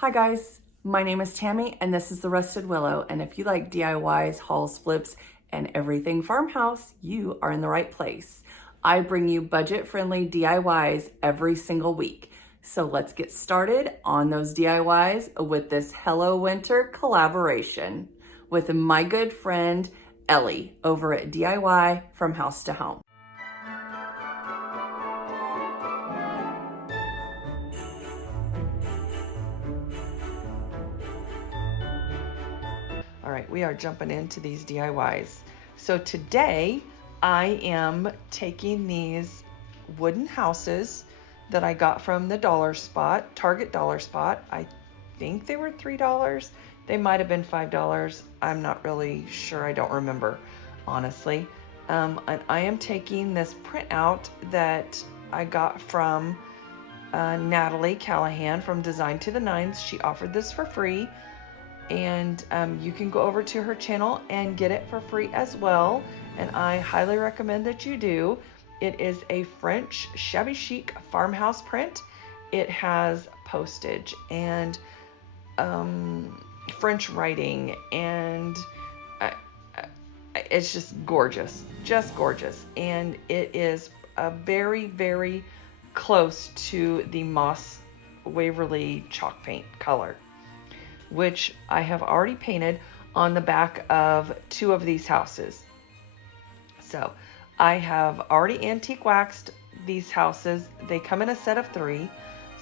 Hi guys, my name is Tammy and this is the Rusted Willow, and if you like DIYs, hauls, flips, and everything farmhouse, you are in the right place. I bring you budget-friendly DIYs every single week. So let's get started on those DIYs with this Hello Winter collaboration with my good friend Ellie over at DIY From House to Home. All right, we are jumping into these DIYs. So today I am taking these wooden houses that I got from the dollar spot, Target dollar spot. I think they were $3. They might have been $5. I'm not really sure. I don't remember, honestly. And I am taking this printout that I got from Natalee Callahan from Design to the Nines. She offered this for free. And you can go over to her channel and get it for free as well, and I highly recommend that you do. It is a French shabby chic farmhouse print. It has postage and French writing, and it's just gorgeous, and it is very, very close to the Moss Waverly chalk paint color, which I have already painted on the back of 2 of these houses. So I have already antique waxed these houses. They come in a set of 3.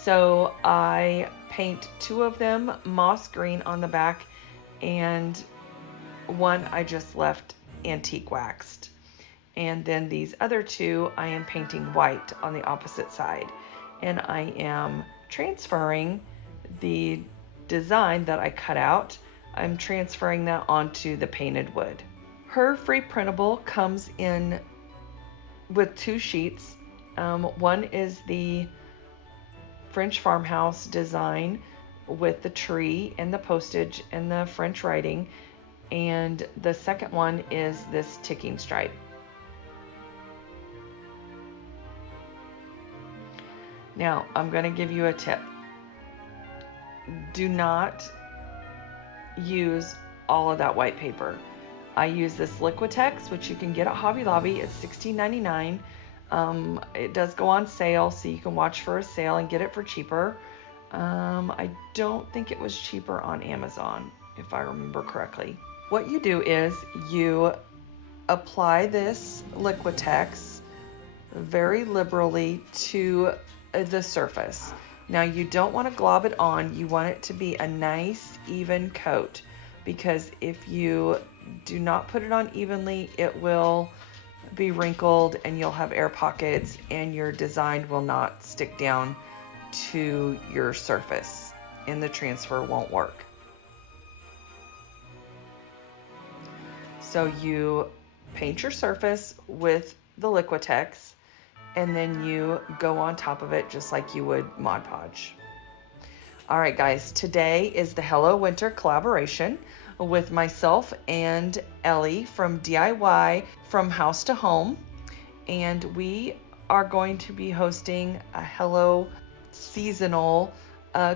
So I paint 2 of them moss green on the back, and 1 I just left antique waxed. And then these other 2 I am painting white on the opposite side. And I am transferring the design that I cut out. I'm transferring that onto the painted wood. Her free printable comes in with 2 sheets. One is the French farmhouse design with the tree and the postage and the French writing, and the second one is this ticking stripe. Now I'm going to give you a tip. Do not use all of that white paper. I use this Liquitex, which you can get at Hobby Lobby. It's $16.99. It does go on sale, so you can watch for a sale and get it for cheaper. I don't think it was cheaper on Amazon, if I remember correctly. What you do is you apply this Liquitex very liberally to the surface. Now you don't want to glob it on. You want it to be a nice even coat, because if you do not put it on evenly, it will be wrinkled and you'll have air pockets and your design will not stick down to your surface and the transfer won't work. So you paint your surface with the Liquitex, and then you go on top of it just like you would Mod Podge. All right, guys, today is the Hello Winter collaboration with myself and Ellie from DIY From House to Home, and we are going to be hosting a Hello seasonal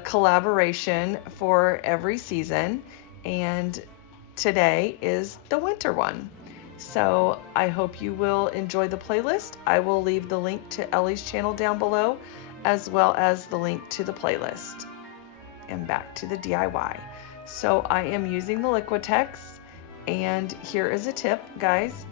collaboration for every season, and today is the winter one. So I hope you will enjoy the playlist. I will leave the link to Ellie's channel down below, as well as the link to the playlist. And back to the DIY. So I am using the Liquitex, and here is a tip, guys.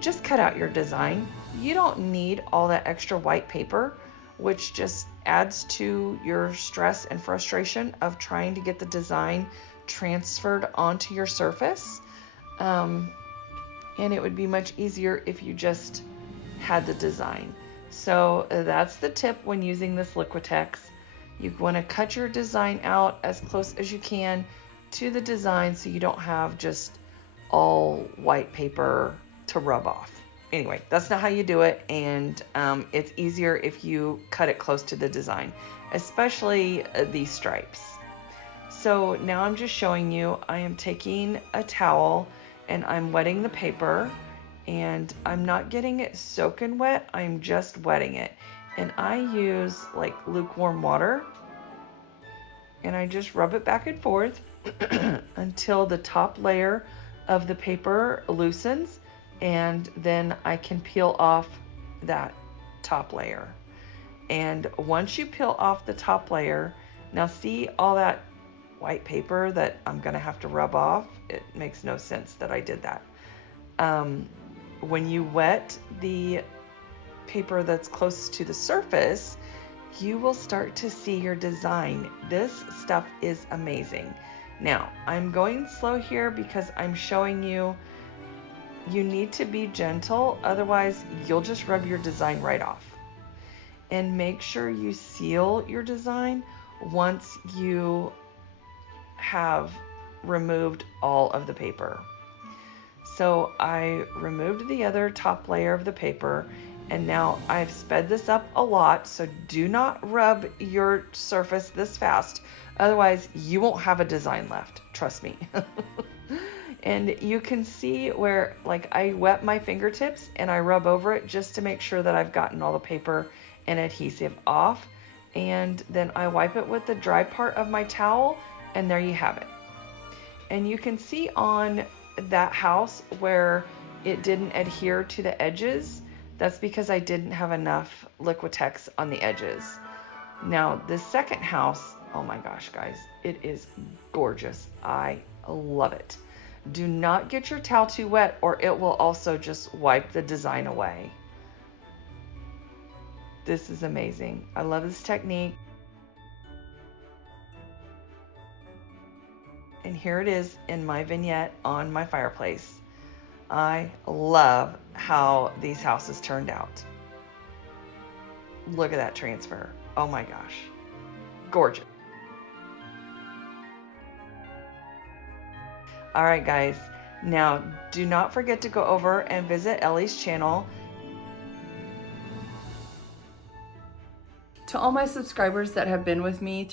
Just cut out your design. You don't need all that extra white paper, which just adds to your stress and frustration of trying to get the design transferred onto your surface. And it would be much easier if you just had the design. So that's the tip when using this Liquitex. You want to cut your design out as close as you can to the design so you don't have just all white paper to rub off. Anyway, that's not how you do it, and it's easier if you cut it close to the design, especially these stripes. So now I'm just showing you, I am taking a towel and I'm wetting the paper, and I'm not getting it soaking wet, I'm just wetting it. And I use like lukewarm water and I just rub it back and forth until the top layer of the paper loosens, and then I can peel off that top layer. And once you peel off the top layer, now see all that white paper that I'm gonna have to rub off? It makes no sense that I did that. When you wet the paper that's close to the surface, you will start to see your design. This stuff is amazing. Now, I'm going slow here because I'm showing you, you need to be gentle, otherwise you'll just rub your design right off. And make sure you seal your design once you have removed all of the paper. So I removed the other top layer of the paper, and now I've sped this up a lot, so do not rub your surface this fast, otherwise you won't have a design left, trust me. And you can see where, like, I wet my fingertips and I rub over it just to make sure that I've gotten all the paper and adhesive off, and then I wipe it with the dry part of my towel, and there you have it. And you can see on that house where it didn't adhere to the edges, that's because I didn't have enough Liquitex on the edges. Now this second house, oh my gosh guys, it is gorgeous. I love it. Do not get your towel too wet or it will also just wipe the design away. This is amazing. I love this technique. And here it is in my vignette on my fireplace. I love how these houses turned out. Look at that transfer. Oh my gosh. Gorgeous. All right, guys. Now, do not forget to go over and visit Ellie's channel. To all my subscribers that have been with me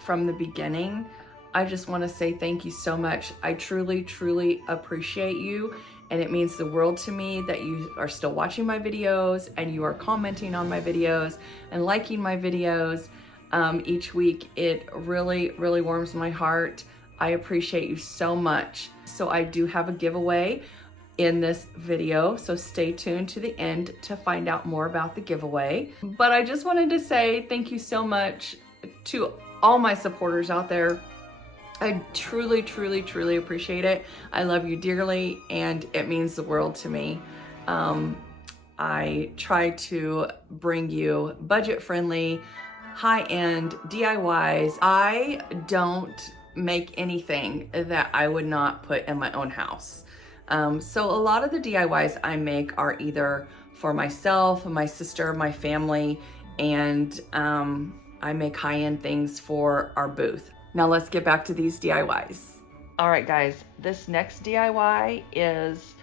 from the beginning, I just want to say thank you so much. I truly, truly appreciate you, and it means the world to me that you are still watching my videos and you are commenting on my videos and liking my videos each week. It really, really warms my heart. I appreciate you so much. So I do have a giveaway in this video, so stay tuned to the end to find out more about the giveaway. But I just wanted to say thank you so much to all my supporters out there. I truly, truly, truly appreciate it. I love you dearly, and it means the world to me. I try to bring you budget-friendly, high-end DIYs. I don't make anything that I would not put in my own house. So a lot of the DIYs I make are either for myself, my sister, my family, and I make high-end things for our booth. Now let's get back to these DIYs. All right, guys, this next DIY is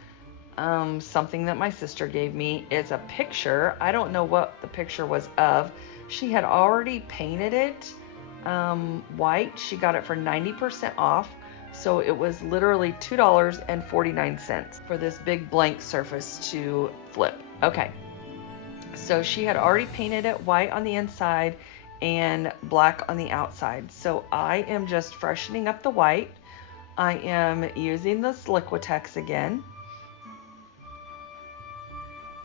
something that my sister gave me. It's a picture. I don't know what the picture was of. She had already painted it white. She got it for 90% off. So it was literally $2.49 for this big blank surface to flip. Okay, so she had already painted it white on the inside and black on the outside. So I am just freshening up the white. I am using this Liquitex again,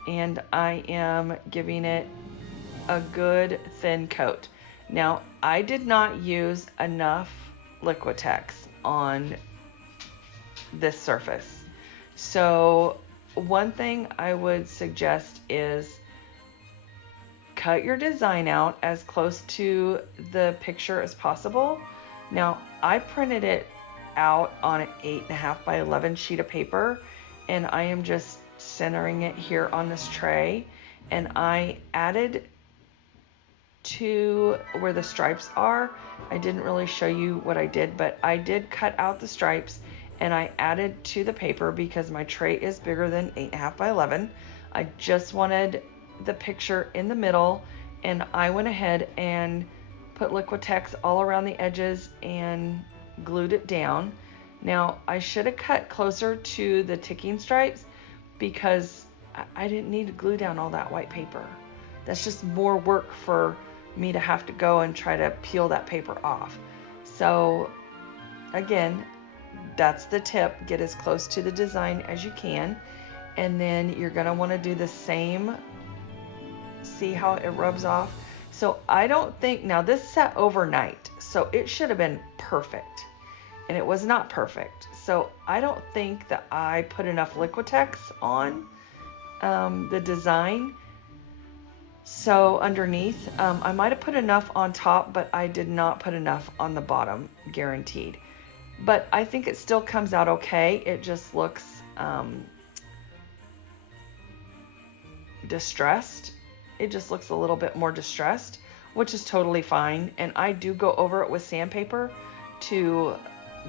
and I am giving it a good thin coat. Now, I did not use enough Liquitex on this surface. So one thing I would suggest is cut your design out as close to the picture as possible. Now, I printed it out on an 8.5 by 11 sheet of paper, and I am just centering it here on this tray, and I added to where the stripes are. I didn't really show you what I did, but I did cut out the stripes and I added to the paper because my tray is bigger than 8.5 by 11. I just wanted the picture in the middle, and I went ahead and put Liquitex all around the edges and glued it down. Now, I should have cut closer to the ticking stripes because I didn't need to glue down all that white paper. That's just more work for me to have to go and try to peel that paper off. So again, that's the tip. Get as close to the design as you can. And then you're going to want to do the same. See how it rubs off? So I don't think, now this set overnight, so it should have been perfect. And it was not perfect. So I don't think that I put enough Liquitex on the design. So underneath, I might have put enough on top, but I did not put enough on the bottom, guaranteed. But I think it still comes out okay. It just looks distressed. It just looks a little bit more distressed, which is totally fine. And I do go over it with sandpaper to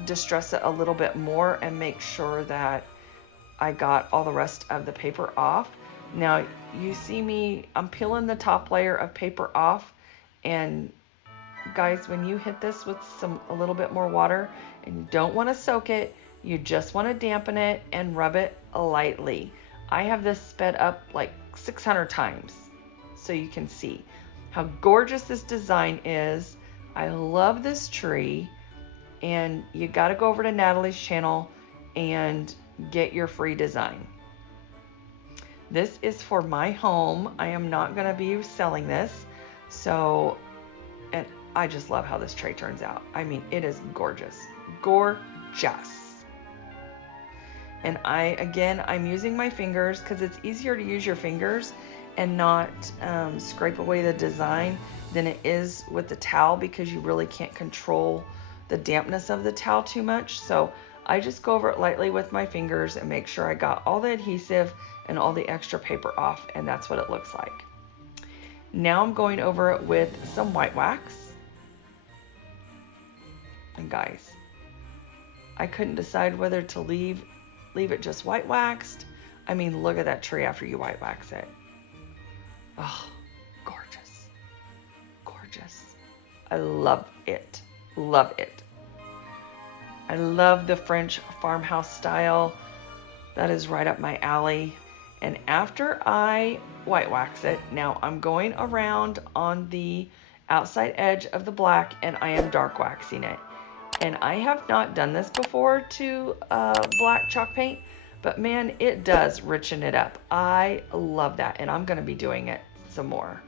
distress it a little bit more and make sure that I got all the rest of the paper off. Now you see me, I'm peeling the top layer of paper off, and guys, when you hit this with a little bit more water, and you don't want to soak it, you just want to dampen it and rub it lightly. I have this sped up like 600 times so you can see how gorgeous this design is. I love this tree, and you got to go over to Natalee's channel and get your free design. This is for my home. I am not going to be selling this. So, and I just love how this tray turns out. I mean, it is gorgeous. Gorgeous. And I'm using my fingers because it's easier to use your fingers and not scrape away the design than it is with the towel, because you really can't control the dampness of the towel too much. So I just go over it lightly with my fingers and make sure I got all the adhesive and all the extra paper off, and that's what it looks like. Now I'm going over it with some white wax. And guys, I couldn't decide whether to leave it just white waxed. I mean, look at that tree after you white wax it. Oh, gorgeous. Gorgeous. I love it. Love it. I love the French farmhouse style. That is right up my alley. And after I white wax it, now I'm going around on the outside edge of the black, and I am dark waxing it. And I have not done this before to black chalk paint, but man, it does richen it up. I love that, and I'm going to be doing it some more.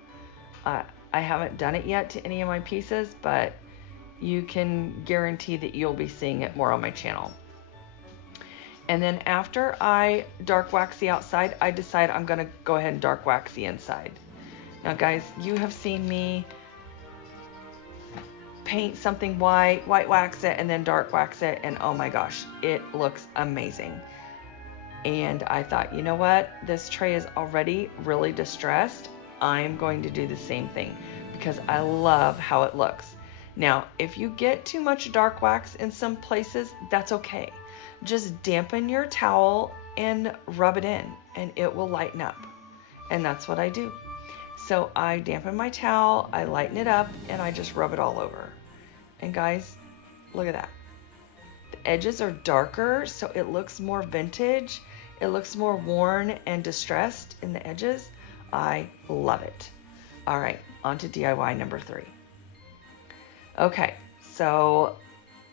I haven't done it yet to any of my pieces, but you can guarantee that you'll be seeing it more on my channel. And then after I dark wax the outside, I decide I'm going to go ahead and dark wax the inside. Now guys, you have seen me paint something white, white wax it, and then dark wax it, and oh my gosh, it looks amazing. And I thought, you know what? This tray is already really distressed. I'm going to do the same thing because I love how it looks. Now, if you get too much dark wax in some places, that's okay. Just dampen your towel and rub it in, and it will lighten up. And that's what I do. So I dampen my towel, I lighten it up, and I just rub it all over. And guys, look at that. The edges are darker, so it looks more vintage. It looks more worn and distressed in the edges. I love it. All right, on to DIY number 3. Okay, so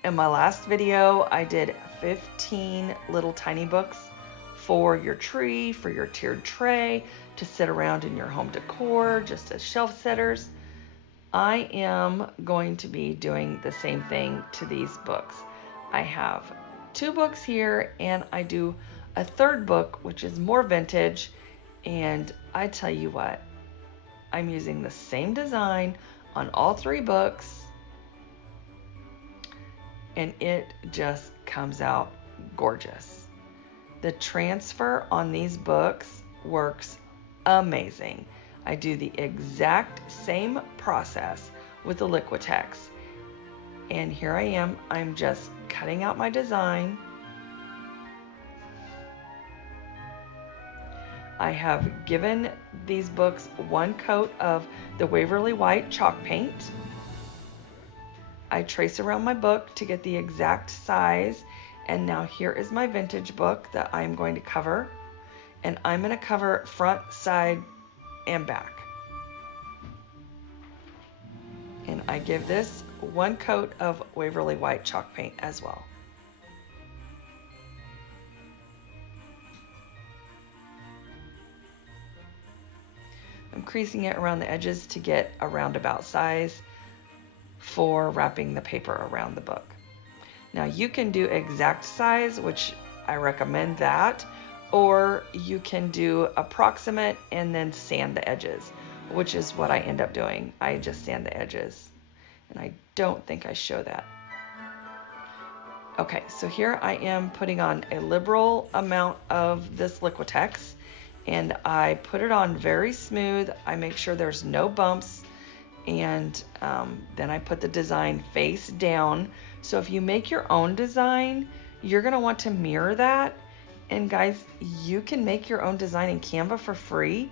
in my last video, I did 15 little tiny books for your tree, for your tiered tray, to sit around in your home decor, just as shelf setters. I am going to be doing the same thing to these books. I have 2 books here, and I do a 3rd book, which is more vintage. And I tell you what, I'm using the same design on all 3 books, and it just comes out gorgeous. The transfer on these books works amazing. I do the exact same process with the Liquitex. And here I am, I'm just cutting out my design. I have given these books 1 coat of the Waverly White chalk paint. I trace around my book to get the exact size. And now here is my vintage book that I'm going to cover. And I'm going to cover front, side, and back. And I give this 1 coat of Waverly White chalk paint as well. I'm creasing it around the edges to get a roundabout size for wrapping the paper around the book. Now you can do exact size, which I recommend that, or you can do approximate and then sand the edges, which is what I end up doing. I just sand the edges, and I don't think I show that. Okay, so here I am putting on a liberal amount of this Liquitex, and I put it on very smooth. I make sure there's no bumps, and then I put the design face down. So if you make your own design, you're gonna want to mirror that. And guys, you can make your own design in Canva for free,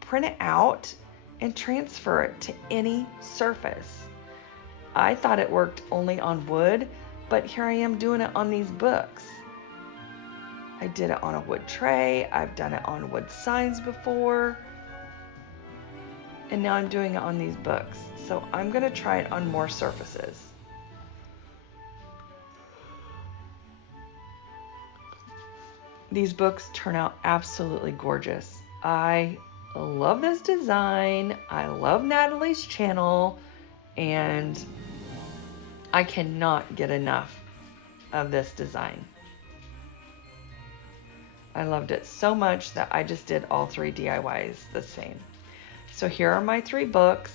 print it out, and transfer it to any surface. I thought it worked only on wood, but here I am doing it on these books. I did it on a wood tray, I've done it on wood signs before, and now I'm doing it on these books. So I'm gonna try it on more surfaces. These books turn out absolutely gorgeous. I love this design. I love Natalee's channel, and I cannot get enough of this design. I loved it so much that I just did all 3 DIYs the same. So here are my 3 books,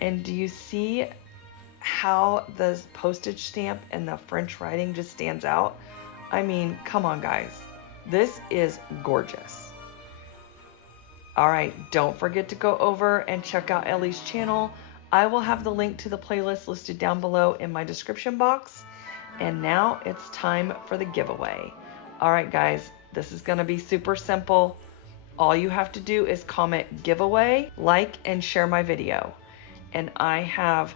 and do you see how the postage stamp and the French writing just stands out? I mean, come on guys. This is gorgeous. All right, don't forget to go over and check out Ellie's channel. I will have the link to the playlist listed down below in my description box. And now it's time for the giveaway. All right, guys, this is gonna be super simple. All you have to do is comment giveaway, like, and share my video. And I have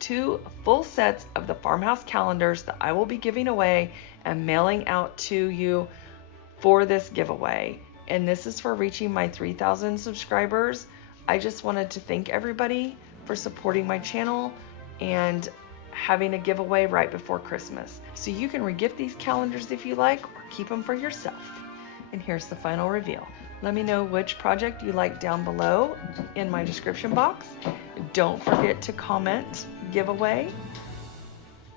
2 full sets of the farmhouse calendars that I will be giving away and mailing out to you for this giveaway. And this is for reaching my 3,000 subscribers. I just wanted to thank everybody for supporting my channel and having a giveaway right before Christmas. So you can regift these calendars if you like, or keep them for yourself. And here's the final reveal. Let me know which project you like down below in my description box. Don't forget to comment giveaway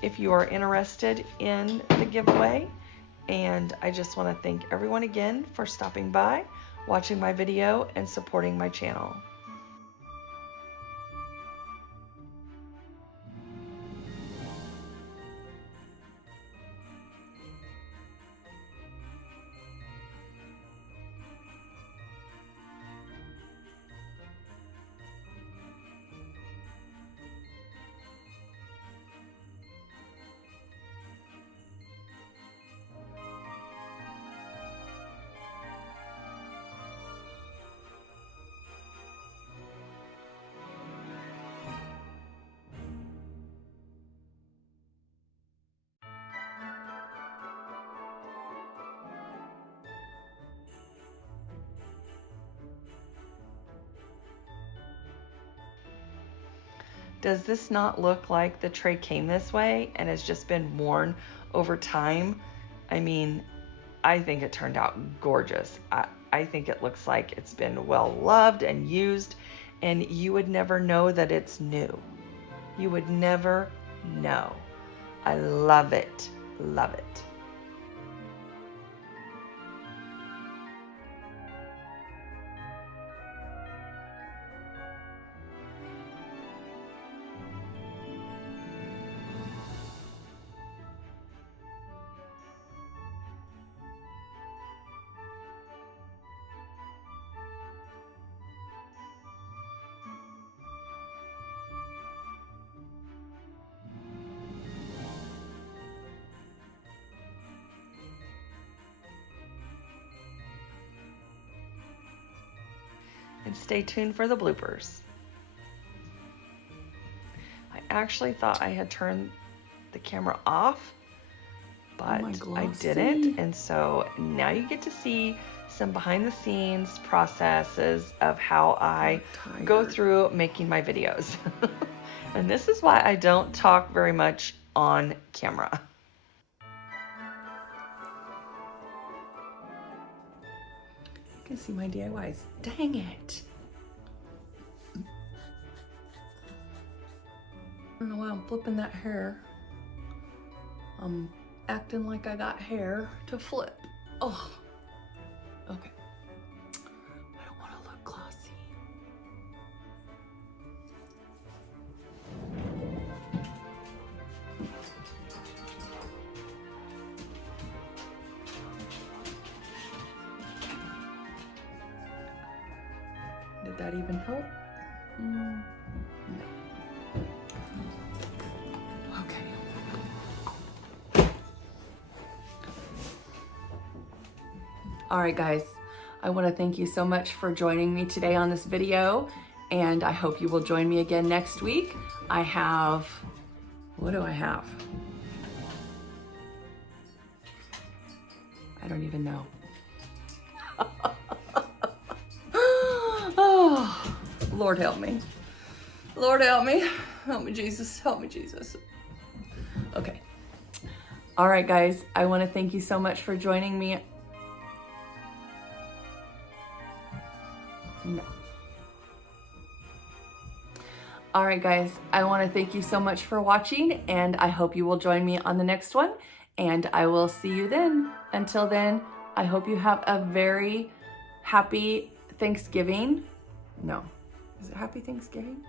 if you are interested in the giveaway. And I just want to thank everyone again for stopping by, watching my video, and supporting my channel. Does this not look like the tray came this way and has just been worn over time? I mean, I think it turned out gorgeous. I think it looks like it's been well loved and used, and you would never know that it's new. You would never know. I love it. Love it. And stay tuned for the bloopers. I actually thought I had turned the camera off, but I didn't. And so now you get to see some behind the scenes processes of how I go through making my videos. And this is why I don't talk very much on camera. You can see my DIYs. Dang it. I don't know why I'm flipping that hair. I'm acting like I got hair to flip. Oh, okay. I don't want to look glossy. Did that even help? No. Okay. All right, guys. I want to thank you so much for joining me today on this video, and I hope you will join me again next week. I have, what do I have? I don't even know. Oh, Lord help me. Lord help me. Help me, Jesus. Help me, Jesus. Okay. All right, guys. I want to thank you so much for joining me. No. All right, guys. I want to thank you so much for watching, and I hope you will join me on the next one, and I will see you then. Until then, I hope you have a very happy Thanksgiving. No. Is it happy Thanksgiving?